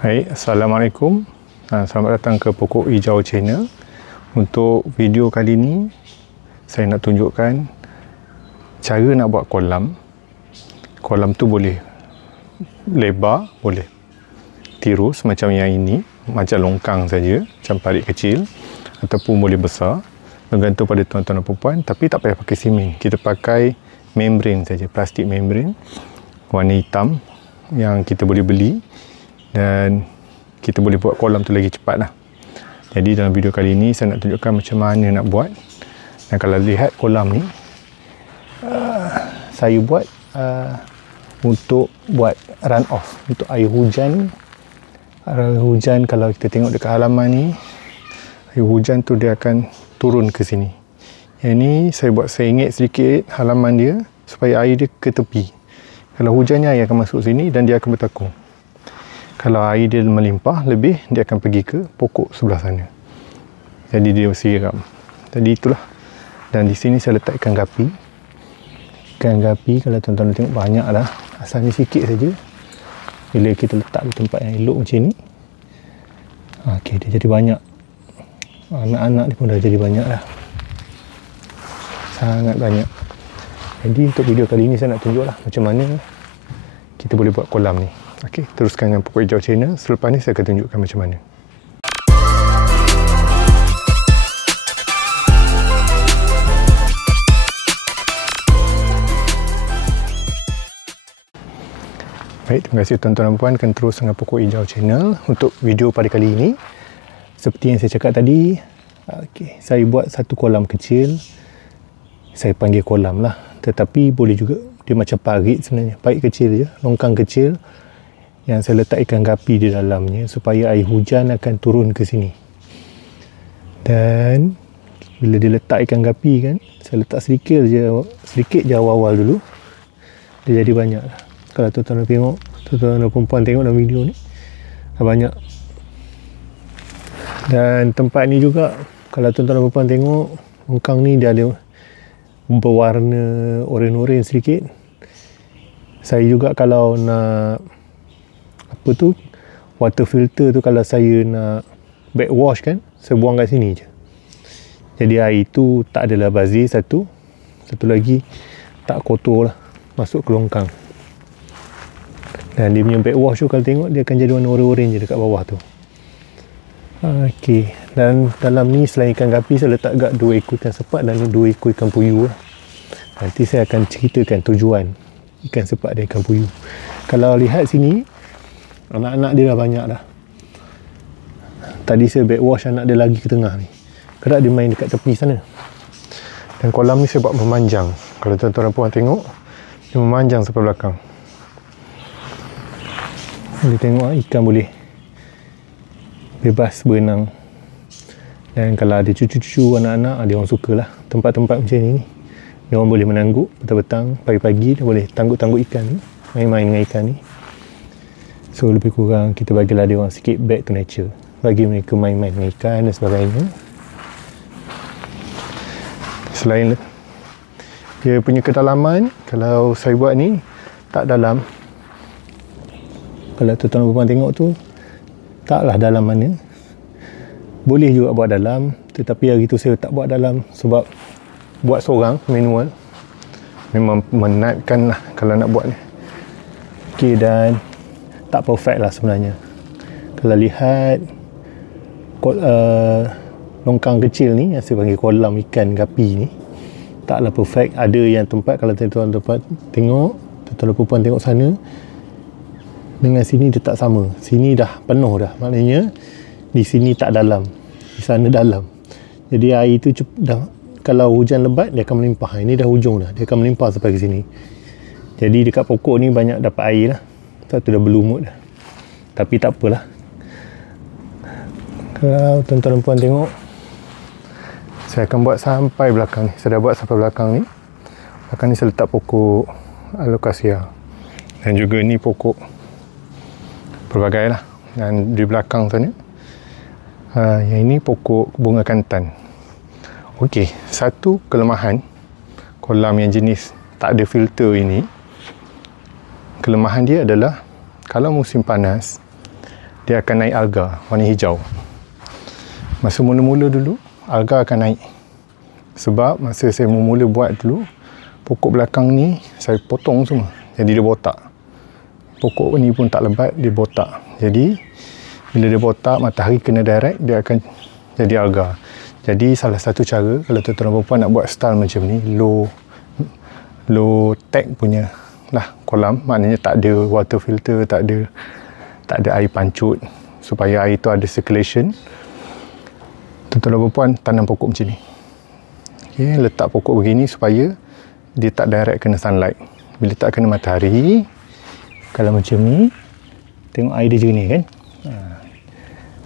Baik, Assalamualaikum. Selamat datang ke Pokok Hijau Channel. Untuk video kali ni, saya nak tunjukkan cara nak buat kolam. Kolam tu boleh lebar, boleh tirus macam yang ini, macam longkang saja, macam parit kecil, ataupun boleh besar, bergantung pada tuan-tuan dan puan-puan. Tapi tak payah pakai simen, kita pakai membran saja, plastik membran warna hitam yang kita boleh beli, dan kita boleh buat kolam tu lagi cepat lah. Jadi dalam video kali ini saya nak tunjukkan macam mana nak buat. Dan kalau lihat kolam ni, saya buat untuk buat run off, untuk air hujan. Air hujan kalau kita tengok dekat halaman ni, air hujan tu dia akan turun ke sini. Yang ni saya buat sengit sedikit halaman dia supaya air dia ke tepi. Kalau hujannya, air akan masuk sini dan dia akan bertakung. Kalau air dia melimpah lebih, dia akan pergi ke pokok sebelah sana. Jadi dia siram. Jadi itulah. Dan di sini saya letak ikan gapi. Ikan gapi kalau tuan-tuan tengok banyak dah. Asalnya sikit saja. Bila kita letak di tempat yang elok macam ni, okey, dia jadi banyak. Anak-anak dia pun dah jadi banyak dah. Sangat banyak. Jadi untuk video kali ni saya nak tunjuklah macam mana kita boleh buat kolam ni. Okey, teruskan dengan Pokok Hijau Channel. Selepas ni saya akan tunjukkan macam mana. Baik, terima kasih tuan-tuan dan puan, akan terus dengan Pokok Hijau Channel. Untuk video pada kali ini, seperti yang saya cakap tadi, okey, saya buat satu kolam kecil. Saya panggil kolam lah. Tetapi boleh juga, dia macam parit sebenarnya. Parit kecil je, longkang kecil, yang saya letak ikan gapi di dalamnya supaya air hujan akan turun ke sini. Dan bila dia letak ikan gapi kan, saya letak sedikit je awal-awal dulu, dia jadi banyak lah. Kalau tuan-tuan tengok, tuan-tuan dan perempuan tengok dalam video ni, dah banyak. Dan tempat ni juga, kalau tuan-tuan dan perempuan tengok, longkang ni dia ada berwarna oren-oren sedikit. Saya juga kalau nak apa tu, water filter tu, kalau saya nak backwash kan, saya buang kat sini je. Jadi air tu tak adalah bazir, satu lagi tak kotor lah, masuk ke longkang. Dan dia punya backwash tu kalau tengok, dia akan jadi warna oren-oren je dekat bawah tu. Okey, dan dalam ni selain ikan gapi, saya letak agak 2 ekor ikan sepat dan 2 ekor ikan puyuh lah. Nanti saya akan ceritakan tujuan ikan sepat dan ikan puyuh. Kalau lihat sini, anak-anak dia dah banyak dah. Tadi saya backwash anak dia lagi ke tengah ni. Kerap dia main dekat tepi sana. Dan kolam ni saya buat memanjang. Kalau tuan-tuan dan puan tengok, dia memanjang sampai belakang. Boleh tengok ikan boleh bebas berenang. Dan kalau ada cucu-cucu anak-anak, dia orang sukalah tempat-tempat macam ni. Dia orang boleh menangguk petang-petang, pagi-pagi dia boleh tangguk-tangguk ikan ni, main-main dengan ikan ni. So lebih kurang kita bagilah dia orang sikit back to nature, bagi mereka main-main dengan ikan dan sebagainya. Selain dia punya kedalaman, kalau saya buat ni tak dalam. Kalau tuan-tuan dan puan tengok tu, taklah dalam mana. Boleh juga buat dalam, tetapi hari tu saya tak buat dalam sebab buat seorang manual. Memang menatkan lah kalau nak buat ni. Okey, dan tak perfect lah sebenarnya. Kalau lihat longkang kecil ni yang saya panggil kolam ikan gapi ni, taklah perfect. Ada yang tempat kalau tuan-tuan tengok, tuan-tuan dan perempuan tengok sana, dengan sini dia tak sama. Sini dah penuh dah, maknanya di sini tak dalam, di sana dalam. Jadi air tu dah, kalau hujan lebat dia akan melimpah. Ini dah hujung dah, dia akan melimpah sampai ke sini. Jadi dekat pokok ni banyak dapat air lah. Satu dah berlumut dah. Tapi tak apalah. Kalau tuan-tuan dan puan tengok, saya akan buat sampai belakang ni. Saya dah buat sampai belakang ni. Belakang ni saya letak pokok alokasia. Dan juga ni pokok pelbagai lah. Dan di belakang sana, yang ini pokok bunga kantan. Okey, satu kelemahan kolam yang jenis tak ada filter ini, kelemahan dia adalah kalau musim panas, dia akan naik alga warna hijau. Masa mula-mula dulu, alga akan naik. Sebab masa saya mula buat dulu, pokok belakang ni saya potong semua. Jadi dia botak. Pokok ni pun tak lebat, dia botak. Jadi bila dia botak, matahari kena direct, dia akan jadi alga. Jadi salah satu cara kalau tuan-tuan dan puan nak buat style macam ni, low tech punya lah kolam, maknanya tak ada water filter, tak ada air pancut, supaya air tu ada circulation. Tuan-tuan dan puan tanam pokok macam ni. Okay, letak pokok begini supaya dia tak direct kena sunlight. Bila tak kena matahari, kalau macam ni, tengok air dia jernih kan?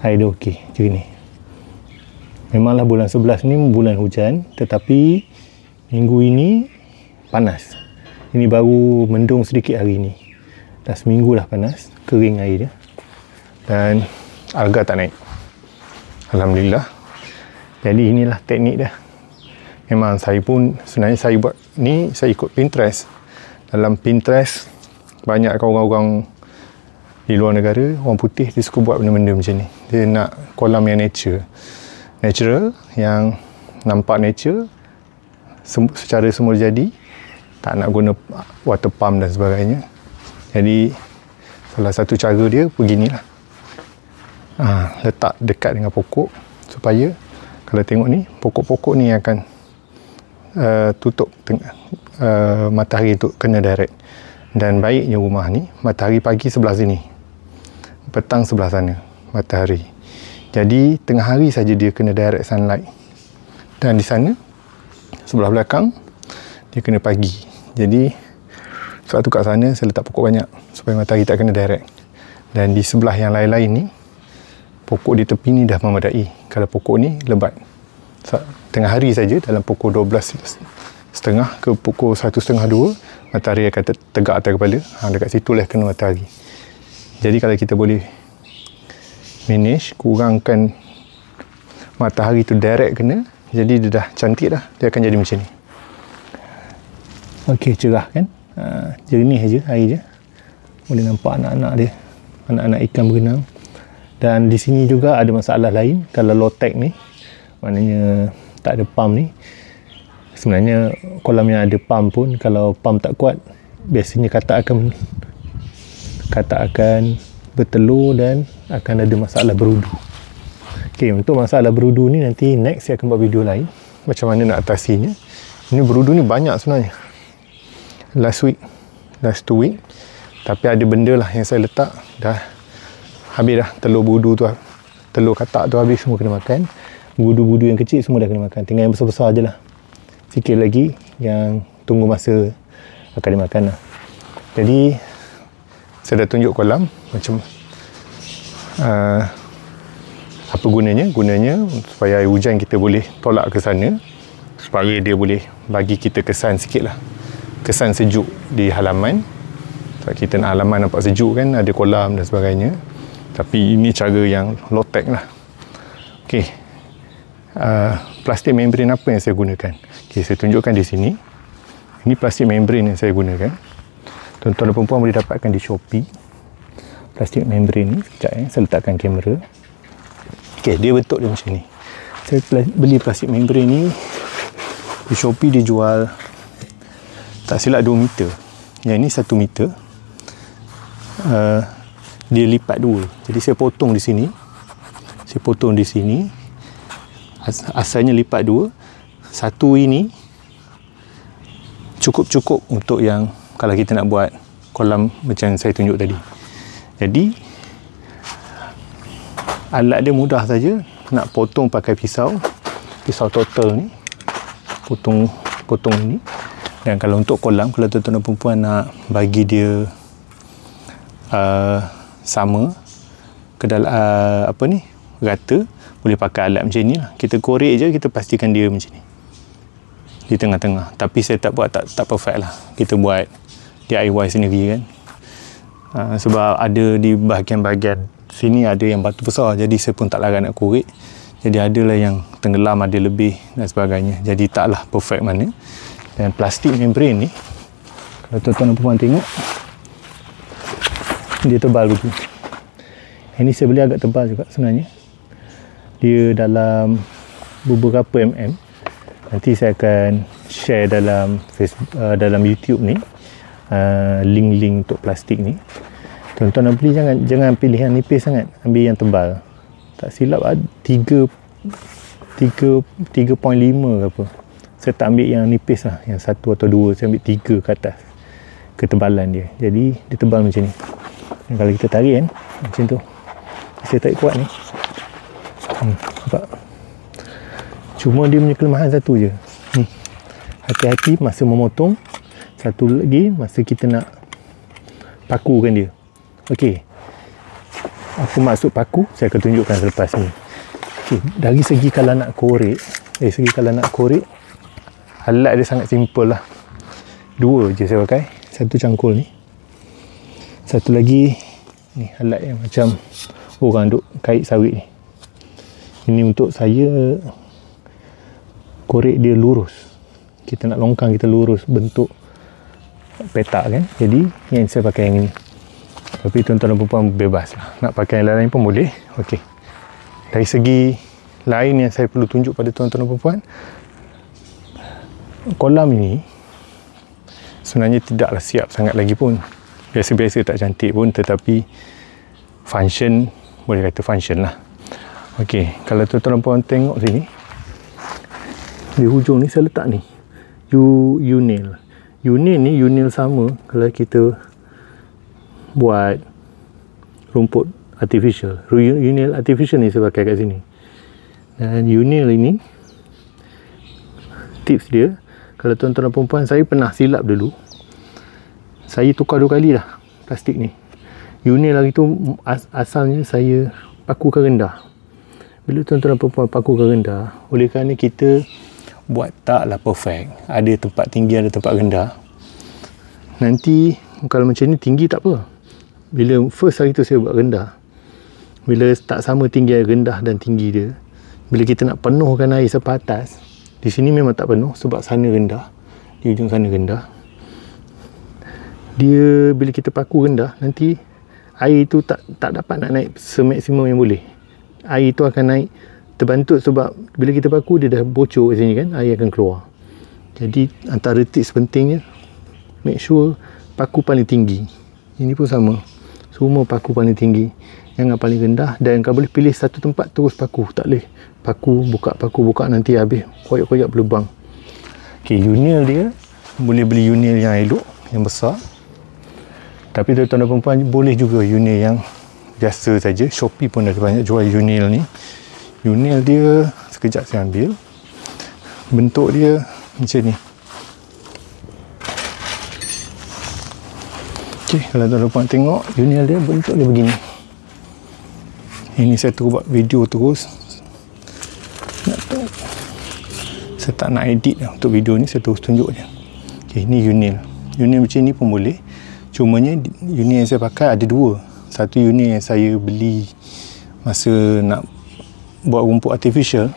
Air dia okey, jernih. Memanglah bulan 11 ni bulan hujan, tetapi minggu ini panas. Ini baru mendung sedikit hari ni. Dah seminggu dah panas, kering air dia. Dan alga tak naik. Alhamdulillah. Jadi inilah teknik dia. Memang saya pun, sebenarnya saya buat ni, saya ikut Pinterest. Dalam Pinterest, banyak orang-orang di luar negara, orang putih, dia suka buat benda-benda macam ni. Dia nak kolam yang natural, yang nampak nature, secara semula jadi, tak nak guna water pump dan sebagainya. Jadi, salah satu cara dia beginilah. Letak dekat dengan pokok, supaya kalau tengok ni, pokok-pokok ni akan tutup matahari tu kena direct. Dan baiknya rumah ni, matahari pagi sebelah sini, petang sebelah sana matahari. Jadi tengah hari saja dia kena direct sunlight. Dan di sana sebelah belakang dia kena pagi. Jadi sebab tu kat sana saya letak pokok banyak supaya matahari tak kena direct. Dan di sebelah yang lain-lain ni, pokok di tepi ni dah memadai. Kalau pokok ni lebat, tengah hari saja dalam pukul 12.30 ke pukul 1.30-2, matahari akan tegak atas kepala. Dekat situ lah kena matahari. Jadi kalau kita boleh manage, kurangkan matahari tu direct kena, jadi dia dah cantik dah. Dia akan jadi macam ni. Okey, cerah kan? Jernih aja air dia. Boleh nampak anak-anak dia, anak-anak ikan berenang. Dan di sini juga ada masalah lain. Kalau low tech ni, maknanya tak ada pump ni, sebenarnya kolam yang ada pump pun, kalau pump tak kuat, biasanya katak akan bertelur dan akan ada masalah berudu. Okey, untuk masalah berudu ni nanti next saya akan buat video lain macam mana nak atasinya. Ini berudu ni banyak sebenarnya. Last 2 week, tapi ada benda lah yang saya letak, dah habis dah. Telur berudu tu, telur katak tu habis, semua kena makan. Berudu-berudu yang kecil semua dah kena makan, tinggal yang besar-besar je lah. Sikit lagi yang tunggu masa akan dimakan lah. Jadi saya dah tunjuk kolam macam apa gunanya supaya air hujan kita boleh tolak ke sana, supaya dia boleh bagi kita kesan sikit lah, kesan sejuk di halaman. Sebab kita nak halaman nampak sejuk kan, ada kolam dan sebagainya. Tapi ini cara yang low tech lah. Okey, plastik membran apa yang saya gunakan? Okey, saya tunjukkan di sini. Ini plastik membran yang saya gunakan. Tuan-tuan dan puan boleh dapatkan di Shopee. Plastik membran ni, sekejap saya letakkan kamera. Okey, dia bentuk dia macam ni. Saya beli plastik membran ni di Shopee, dia jual tak silap 2 meter. Yang ni 1 meter. Dia lipat 2. Jadi saya potong di sini. Asalnya lipat 2. Satu ini cukup untuk yang kalau kita nak buat kolam macam saya tunjuk tadi. Jadi alat dia mudah saja, nak potong pakai pisau total ni, potong ini. Dan kalau untuk kolam, kalau tuan-tuan dan puan nak bagi dia sama ke dalam rata, boleh pakai alat macam ni lah. Kita korek je, kita pastikan dia macam ni di tengah-tengah. Tapi saya tak buat, tak perfect lah. Kita buat DIY sendiri kan. Sebab ada di bahagian-bahagian sini ada yang batu besar, jadi saya pun tak larang nak korek. Jadi adalah yang tenggelam, ada lebih dan sebagainya. Jadi taklah perfect mana. Dan plastik membran ni, kalau tuan-tuan dan puan tengok, dia tebal begini. Ini saya beli agak tebal juga sebenarnya. Dia dalam beberapa Nanti saya akan share dalam Facebook, dalam YouTube ni, link-link untuk plastik ni. Tuan-tuan nak beli jangan pilih yang nipis sangat, ambil yang tebal. Tak silap 3.5 ke apa. Saya tak ambil yang nipis lah, yang 1 atau 2, saya ambil 3 ke atas ketebalan dia. Jadi dia tebal macam ni. Dan kalau kita tarik kan macam tu, saya tarik kuat ni, nampak? Cuma dia punya kelemahan satu je, hati-hati masa memotong. Satu lagi masa kita nak pakukan dia. Okey, apa maksud paku saya akan tunjukkan selepas ni. Okey, dari segi kalau nak korek, alat dia sangat simple lah. 2 je saya pakai, satu cangkul ni, satu lagi ni alat yang macam orang duk kait sawit ni. Ini untuk saya korek dia lurus. Kita nak longkang, kita lurus bentuk petak kan. Jadi yang saya pakai yang ini. Tapi tuan-tuan dan perempuan bebas lah, nak pakai yang lain pun boleh. Okey, dari segi lain yang saya perlu tunjuk pada tuan-tuan dan perempuan, kolam ini sebenarnya tidaklah siap sangat lagi pun. Biasa-biasa, tak cantik pun, tetapi function, boleh kata function lah. Okey, kalau tuan-tuan dan perempuan tengok sini, di hujung ni saya letak ni U-nail. U-nail ni U-nail sama kalau kita buat rumput artificial. U-nail artificial ni saya pakai kat sini. Dan U-nail ini, tips dia, kalau tuan-tuan dan perempuan, saya pernah silap dulu. Saya tukar 2 kali dah plastik ni. U-nail hari tu asalnya saya pakukan rendah. Bila tuan-tuan dan perempuan pakukan rendah, oleh kerana kita buat taklah perfect, ada tempat tinggi, ada tempat rendah. Nanti kalau macam ni tinggi tak apa. Bila first hari tu saya buat rendah, bila tak sama tinggi air rendah dan tinggi dia, bila kita nak penuhkan air sampai atas, di sini memang tak penuh sebab sana rendah, di ujung sana rendah. Dia bila kita paku rendah, nanti air tu tak dapat nak naik semaksimum yang boleh. Air tu akan naik terbantut sebab bila kita paku dia dah bocor kat sini kan, air akan keluar. Jadi antara tips pentingnya, make sure paku paling tinggi. Ini pun sama, semua paku paling tinggi, jangan paling rendah. Dan kalau boleh pilih satu tempat terus paku, tak boleh paku buka nanti habis koyak-koyak berlubang. Okey, U-nail dia boleh beli U-nail yang elok, yang besar. Tapi tuan-tuan dan perempuan boleh juga U-nail yang biasa saja. Shopee pun ada banyak jual U-nail ni. U-nail dia, sekejap saya ambil. Bentuk dia macam ni. Okey, kalau tuan-tuan dan perempuan tengok, U-nail dia bentuk dia begini. Ini saya terus buat video terus. Saya tak nak edit untuk video ni, saya terus tunjuk je. Okey, ini U-nail. U-nail macam ni pun boleh. Cumanya U-nail yang saya pakai ada 2. Satu U-nail yang saya beli masa nak buat rumput artificial.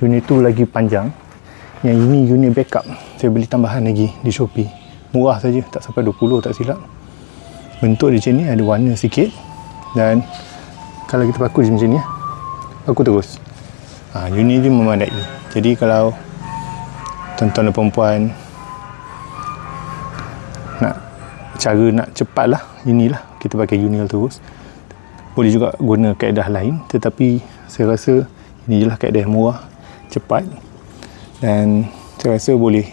U-nail tu lagi panjang. Yang ini U-nail backup. Saya beli tambahan lagi di Shopee. Murah saja, tak sampai 20 tak silap. Bentuk dia macam ni, ada warna sikit. Dan kalau kita paku dia macam ni, paku terus. U-nail dia memadai. Jadi kalau tuan-tuan dan perempuan nak cepat lah, inilah kita pakai U-nail terus. Boleh juga guna kaedah lain, tetapi saya rasa ini je lah kaedah yang murah, cepat, dan saya rasa boleh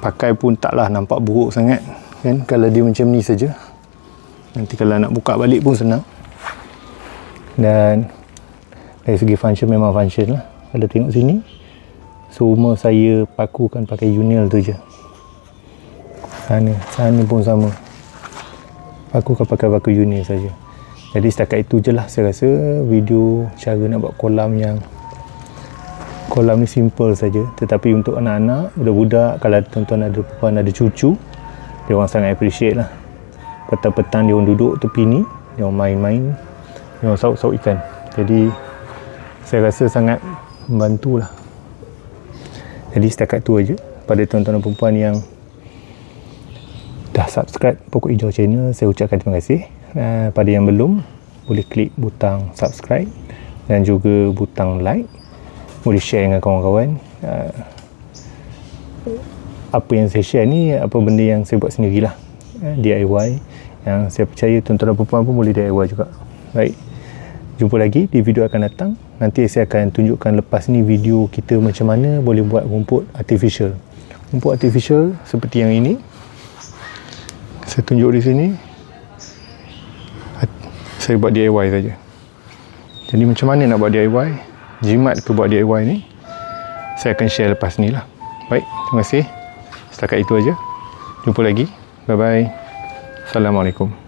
pakai pun taklah nampak buruk sangat kan, kalau dia macam ni saja. Nanti kalau nak buka balik pun senang. Dan dari segi function, memang function lah. Kalau tengok sini, semua saya pakukan pakai U-nail tu je. Sana pun sama, pakukan pakai U-nail saja. Jadi setakat itu je lah saya rasa video cara nak buat kolam ni simple saja. Tetapi untuk anak-anak, budak-budak, kalau tuan-tuan ada perempuan ada cucu, dia orang sangat appreciate lah. Petang-petang dia orang duduk tepi ni, dia orang main-main, dia orang saut-saut ikan. Jadi saya rasa sangat membantu lah. Jadi setakat tu aja. Pada tuan-tuan dan perempuan yang dah subscribe Pokok Hijau channel, saya ucapkan terima kasih. Pada yang belum, boleh klik butang subscribe dan juga butang like. Boleh share dengan kawan-kawan. Apa yang saya share ni, apa benda yang saya buat sendirilah, DIY, yang saya percaya tuan-tuan dan puan-puan pun boleh DIY juga. Baik, jumpa lagi di video akan datang. Nanti saya akan tunjukkan lepas ni video kita macam mana boleh buat rumput artificial. Rumput artificial seperti yang ini. Saya tunjuk di sini. Saya buat DIY saja. Jadi macam mana nak buat DIY? Jimat ke buat DIY ni? Saya akan share lepas ni lah. Baik, terima kasih. Setakat itu aja. Jumpa lagi. Bye-bye. Assalamualaikum.